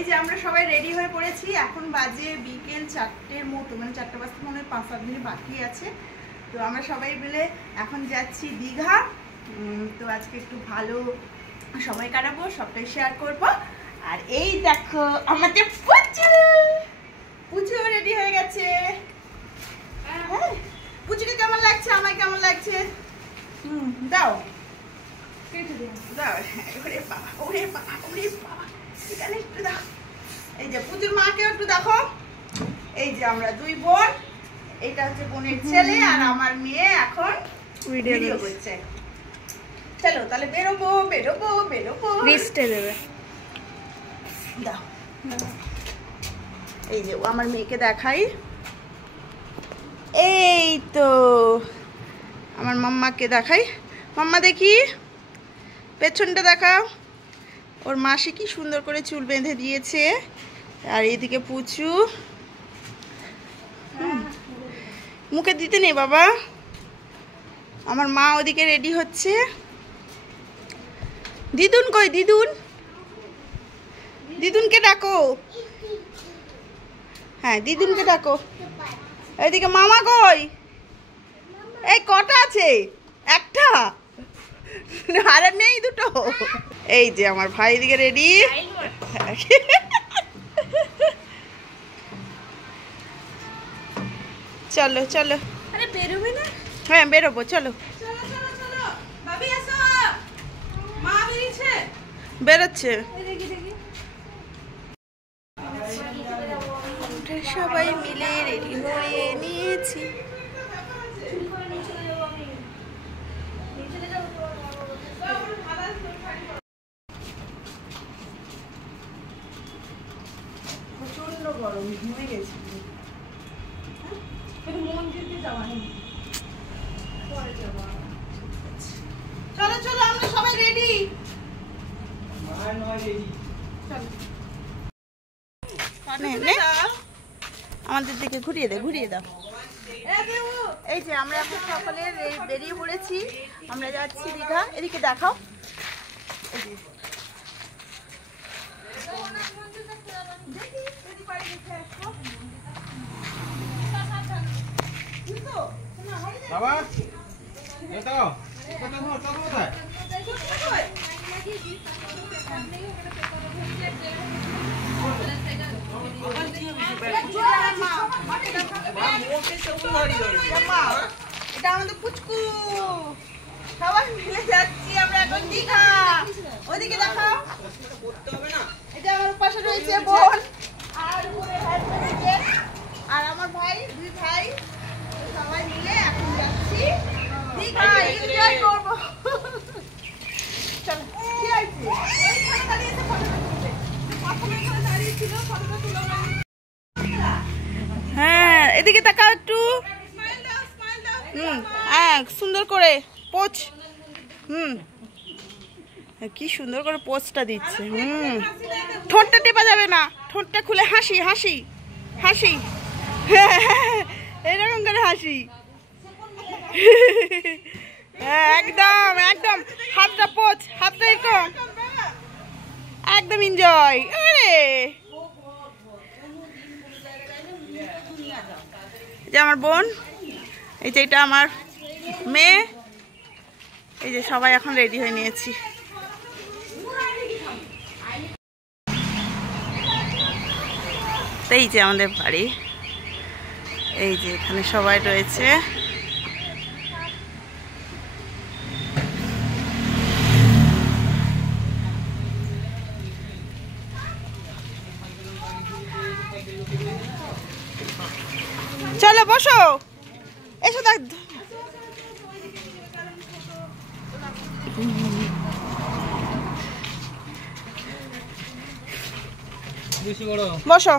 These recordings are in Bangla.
এই যে আমরা সবাই রেডি হয়ে পড়েছি। এখন বাজে বিকেল 4টের মতো, মানে 4টা বাজতে মনে হয় 5-7 মিনিট বাকি আছে। তো আমরা সবাই মিলে এখন যাচ্ছি দীঘা। তো আজকে একটু ভালো সময় কাটাবো, সবটাই শেয়ার করব। আর এই দেখো আমাদের পুচু রেডি হয়ে গেছে। পুচুকে কেমন লাগছে, আমায় কেমন লাগছে? দাও দাও। ওরে বাবা, ওরে বাবা, ওরে বাবা, এখানে একটু দাও। এই যে পুচুর মাকেও একটু দেখো। এই যে আমরা দুই বোন, এইটা হচ্ছে বোনের ছেলে আর আমার মেয়ে এখন ভিডিও করছে। চলো তাহলে বেরোবো বেরোবো বেরোবো। লিস্টে দেবে দাও। এই যে আমার মেয়েকে দেখাই, এই তো আমার মাম্মাকে দেখাই। মাম্মা দেখি পেছনটা দেখাও। ওর মাসি কি সুন্দর করে চুল বেঁধে দিয়েছে। আর এইদিকে পুচু, মুখে দিতে নেই বাবা। আমার মা ওদিকে রেডি হচ্ছে। দিদুন কই? দিদুন, দিদুনকে ডাকো। হ্যাঁ দিদুনকে ডাকো। এইদিকে মামা কই? এই কটা আছে? একটা, আর নেই দুটো। এই যে আমার ভাই দিকে রেডি। চলো চলো। আরে বেরোবে না? হ্যাঁ বেরোবো, চলো। বেরোচ্ছে সবাই মিলে রেডি হয়ে নিয়েছি। প্রচন্ড গরম, ঘুমে গেছি। মন্দিরে যাওয়া নেই, চলো চলো আমরা সবাই রেডি। আমাদের দিকে ঘুরিয়ে দে, ঘুরিয়ে দাও। এই যে আমরা এখন সকালে বেরিয়ে পড়েছি, আমরা যাচ্ছি দীঘা। এদিকে দেখাও। বাবা এটা কত কোথায়? এটা আমাদের পুচকু, সবাই মিলে যাচ্ছি আমরা এখন দীঘা। ওইদিকে দেখাও। এটা আমার পাশে রয়েছে বোন আর বোনের হাজবেন্ড আর আমার ভাই, দুই ভাই। সবাই মিলে এখন যাচ্ছি দীঘা, এনজয় করবো। চলো কি আছে? ওইখানে দাঁড়িয়েছে ফটো তুলতে, প্রথমে এখানে দাঁড়িয়েছিল, ফটোটা তুলো। হ্যাঁ এদিকে তাকাও একটু। সুন্দর করে পোজ। কি সুন্দর করে পোজটা দিচ্ছে। ঠোঁটটা টেপা যাবে না, ঠোঁটটা খুলে হাসি হাসি হাসি। এরকম করে হাসি। একদম একদম হাতটা পোজ, হাতটা এরকম একদম এনজয়। আরে যে আমার বোন, এই যে এটা আমার মেয়ে। এই যে সবাই এখন রেডি হয়ে নিয়েছি। এই যে আমাদের বাড়ি, এই যে এখানে সবাই রয়েছে। চলো বসো, এসো দেখ। বসো।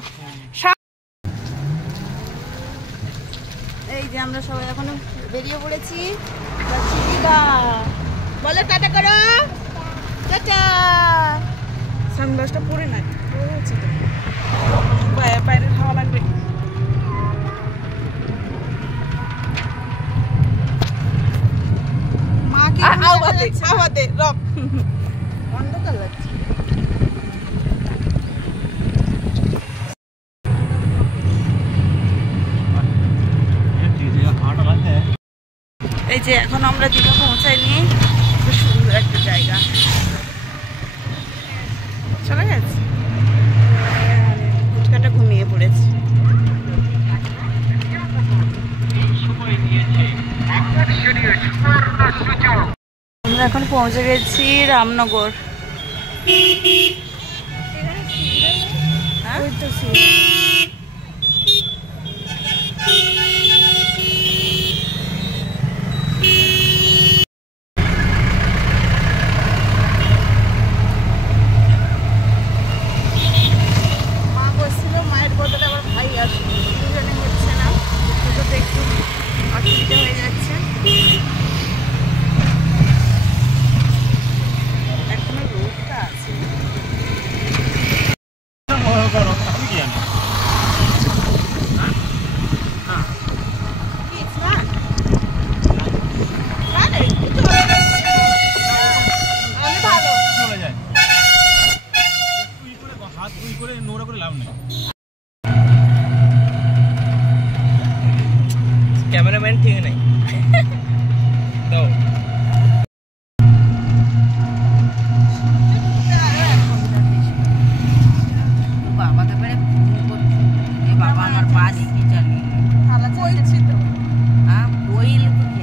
এই যে আমরা সবাই এখন বেরিয়ে পড়েছি, যাচ্ছি দীঘা। বলো টাটা করো, টাটা। সানগ্লাসটা পরে নাই, বাইরে খাওয়া লাগবে। মা কি আওয়াজে রক অন্ধকার লাগছে। যে এখন আমরা দীঘা পৌঁছাইনি, খুব সুন্দর একটা জায়গা। চলে গেছে, ফুচকাটা ঘুমিয়ে পড়েছে। আমরা এখন পৌঁছে গেছি রামনগর। মা বসছিল, মায়ের বদলে আবার ভাই আসবে, দুজনে হচ্ছে না, দুটোতে একটু অসুবিধা হয়ে যাচ্ছে। এখনো রোদটা আছে। ক্যামেরাম্যান ঠিক নাই দাও। বাবাকে পরে বাবা আমার পা দেখি জানি হ্যাঁ বই লিখে কি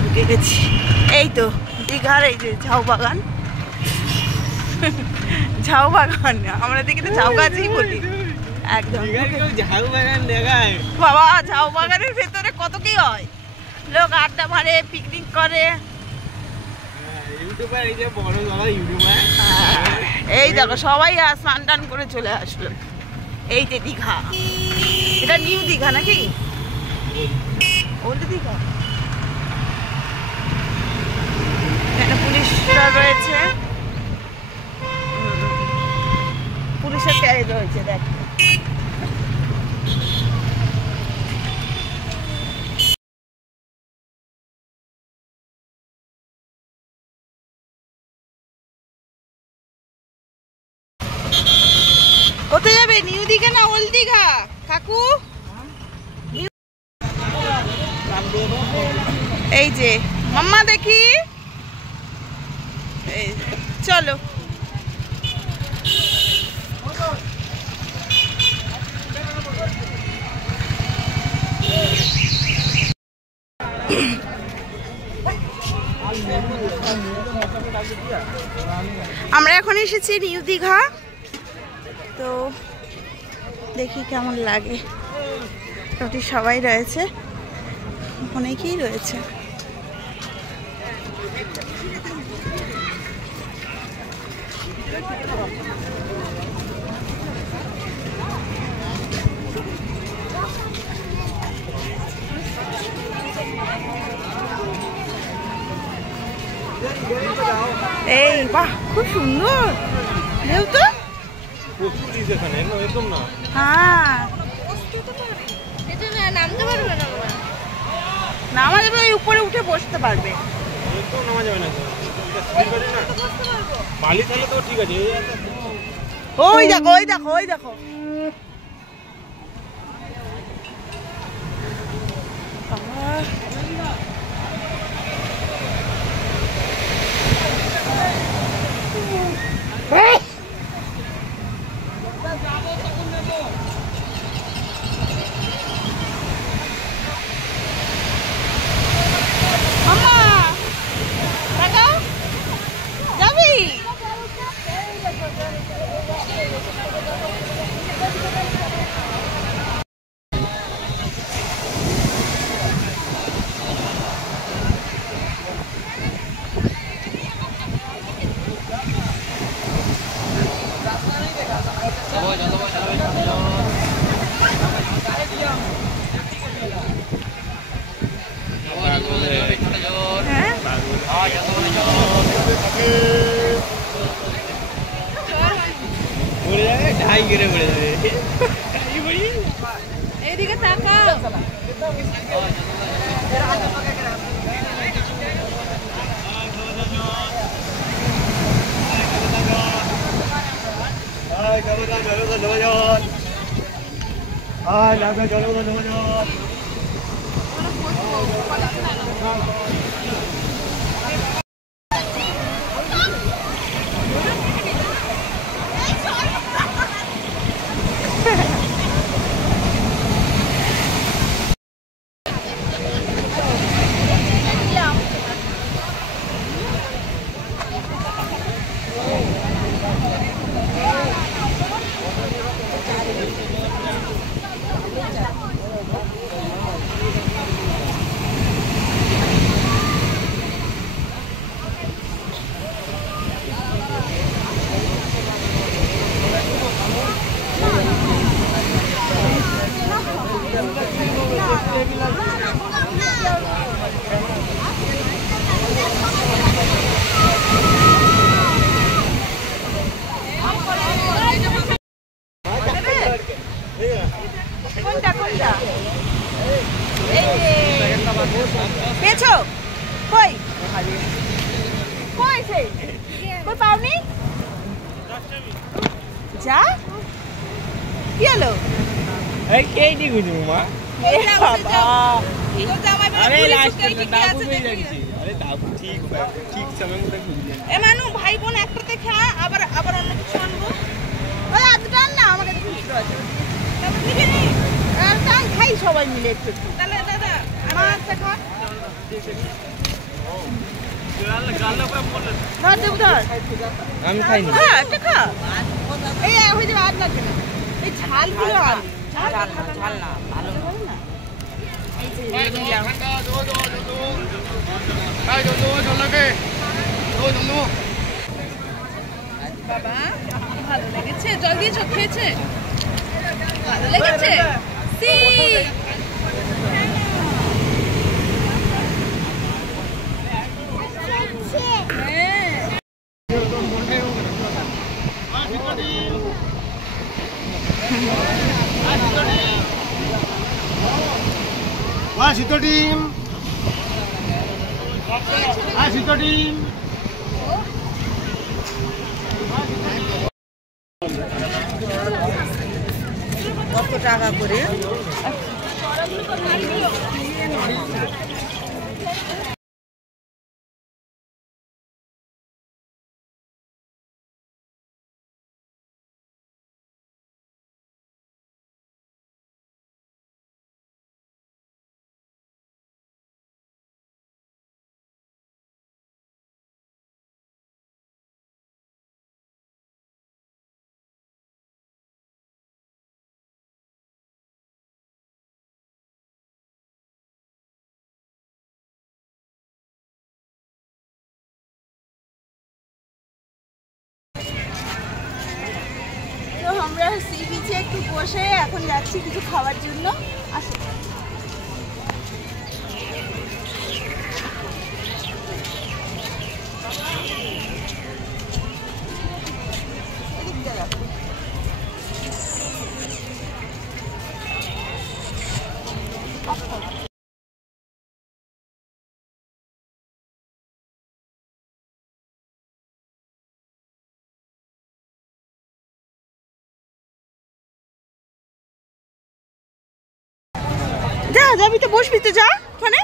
ঢুকে গেছি। এই তো দীঘার এই যে ঝাউ বাগান, ঝাউ বাগান আমরা দেখি তো ঝাউ গাছই বলি একদম। ঝাউ বাগান দেখায় বাবা, ঝাউ বাগানের ভেতরে কত কি হয়, লোক আড্ডা মারে, পিকনিক করে। ইউটিউবার, এই যে বড় বড় ইউটিউবার, এই দেখো সবাই স্নান টান করে চলে আসলো। এই যে দীঘা, এটা নিউ দীঘা নাকি ওল্ড দীঘা? এখানে পুলিশরা রয়েছে, পুলিশের ক্যারেজ রয়েছে দেখ। কোথায় যাবে, নিউ দীঘা না ওল্ড দীঘা কাকু? এই যে মাম্মা দেখি, এই চলো। আমরা এখন এসেছি নিউ দীঘা, তো দেখি কেমন লাগে। মোটামুটি সবাই রয়েছে, অনেকেই রয়েছে। এই বাহ, খুব সুন্দর ঢেউ তো। হ্যাঁ, নামতে পারবে না, নামা যাবে, ওই উপরে উঠে বসতে পারবে। মালি তাহলে তো ঠিক আছে। ওই দেখো, ওই দেখো, ওই দেখো। যাবি? ঢাই করে পড়ে যাবে। এইদিকে তাকাও। কোনটা কোনটা এই যে পেছো কই কই সেই কই পাওনি যা কি হলো এই কেই নি গুজু মা अरे लास्ट में दाबू में जागিছি अरे दाबू ठीक ठीक समय মতো খুঁজে এ মানু ভাই বোন একটাতে খা আবার আবার অন্য কিছু আনবো ওই আদটান না আমাকে দেখি কিছু আছে তাহলে ঠিক নেই আর টান খাই সবাই মিলে একটু তাহলে দাদা আমার একটা খা গাল পুরো বল ধর দেব ধর আমি খাই না হ্যাঁ একটা খা এই হই যাবে আর লাগবে না এই ঝালগুলো আন ঝাল না ভালো না বাবা ভালো লেগেছে জল দিয়ে চোখ খেয়েছে ভালো লেগেছে সি वाह सीतो टीम हां सीतो टीम কত টাকা করে তো আমরা সি বিচে একটু বসে এখন যাচ্ছি কিছু খাওয়ার জন্য আসো যা যাবি তো বসবি তো যা ওখানে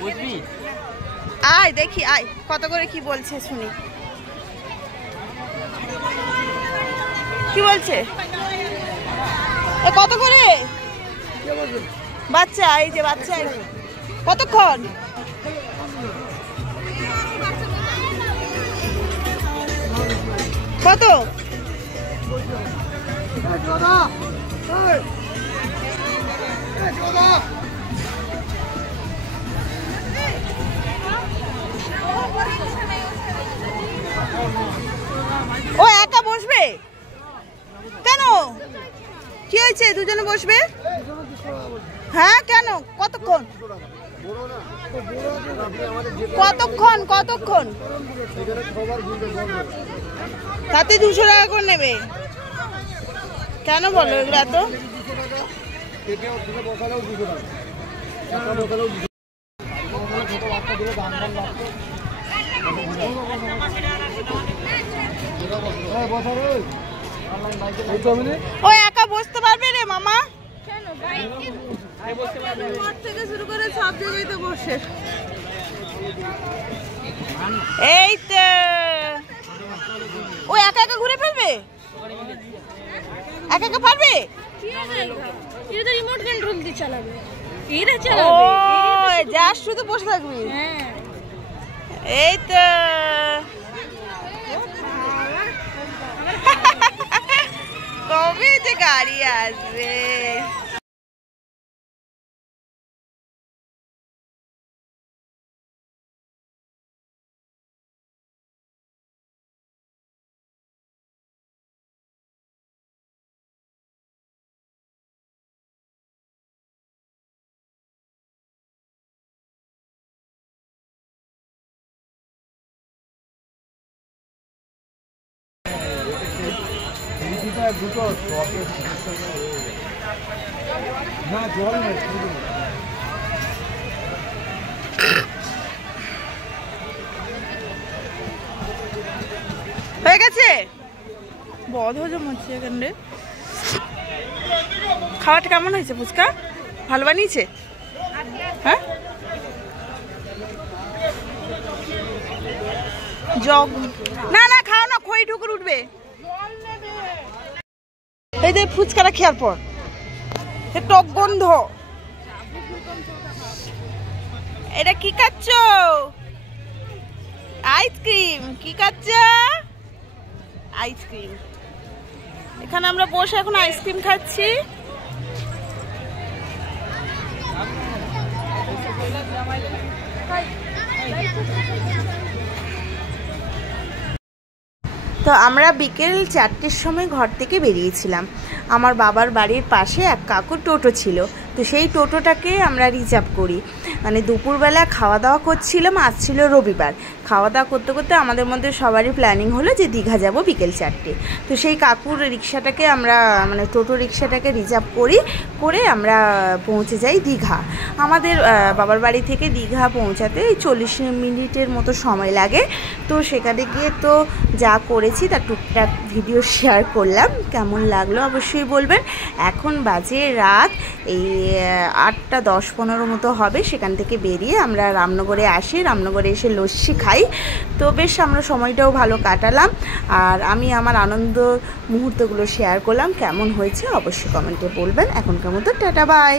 বুঝবি আয় দেখি আয় কত করে কি বলছে শুনি কি বলছে এ কত করে বাচ্চা এই যে বাচ্চা কতক্ষণ কত ও একা বসবে কেন কি হয়েছে দুজনে বসবে হ্যাঁ কেন কতক্ষণ কতক্ষণ কতক্ষণ তাতে 200 টাকা করে নেবে কেন বলো এগুলো এত ও একা একা বসতে পারবে রে মামা? মাঠ থেকে শুরু করে সব জায়গায় তো বসে। এই তো ও একা একা ঘুরে ফেলবে, একা একা পারবে। এটা তো রিমোট কন্ট্রোল দিয়ে চালাবে। ও যা শুধু বসে থাকবি। এই তো কবে যে গাড়ি আসবে। দুটো না জল নেই। হয়ে গেছে, বদ হজম হচ্ছে এখানে। খাওয়াটা কেমন হয়েছে ফুচকা? ভালো বানিয়েছে? হ্যাঁ জগ না না খাও না, খই ঠুকুর উঠবে। এই যে ফুচকাটা খেয়ার পর টক গন্ধ। এটা কি খাচ্ছ? আইসক্রিম। কি খাচ্ছ? আইসক্রিম। এখানে আমরা বসে এখন আইসক্রিম খাচ্ছি। তো আমরা বিকেল 4টের সময় ঘর থেকে বেরিয়েছিলাম। আমার বাবার বাড়ির পাশে এক কাকুর টোটো ছিল, তো সেই টোটোটাকে আমরা রিজার্ভ করি। মানে দুপুরবেলা খাওয়া দাওয়া করছিলাম, আজ ছিল রবিবার। খাওয়া দাওয়া করতে করতে আমাদের মধ্যে সবারই প্ল্যানিং হলো যে দীঘা যাব বিকেল 4টে। তো সেই কাকুর রিক্সাটাকে আমরা মানে টোটো রিক্সাটাকে রিজার্ভ করে আমরা পৌঁছে যাই দীঘা। আমাদের বাবার বাড়ি থেকে দীঘা পৌঁছাতে 40 মিনিটের মতো সময় লাগে। তো সেখানে গিয়ে তো যা করেছি তার টুকটাক ভিডিও শেয়ার করলাম। কেমন লাগলো অবশ্যই বলবেন। এখন বাজে রাত এই 8টা 10-15 মতো হবে। সেখান থেকে বেরিয়ে আমরা রামনগরে আসি, রামনগরে এসে লস্যি খাই। তো বেশ আমরা সময়টাও ভালো কাটালাম, আর আমি আমার আনন্দ মুহূর্তগুলো শেয়ার করলাম। কেমন হয়েছে অবশ্যই কমেন্টে বলবেন। এখনকার মতো টাটা বাই।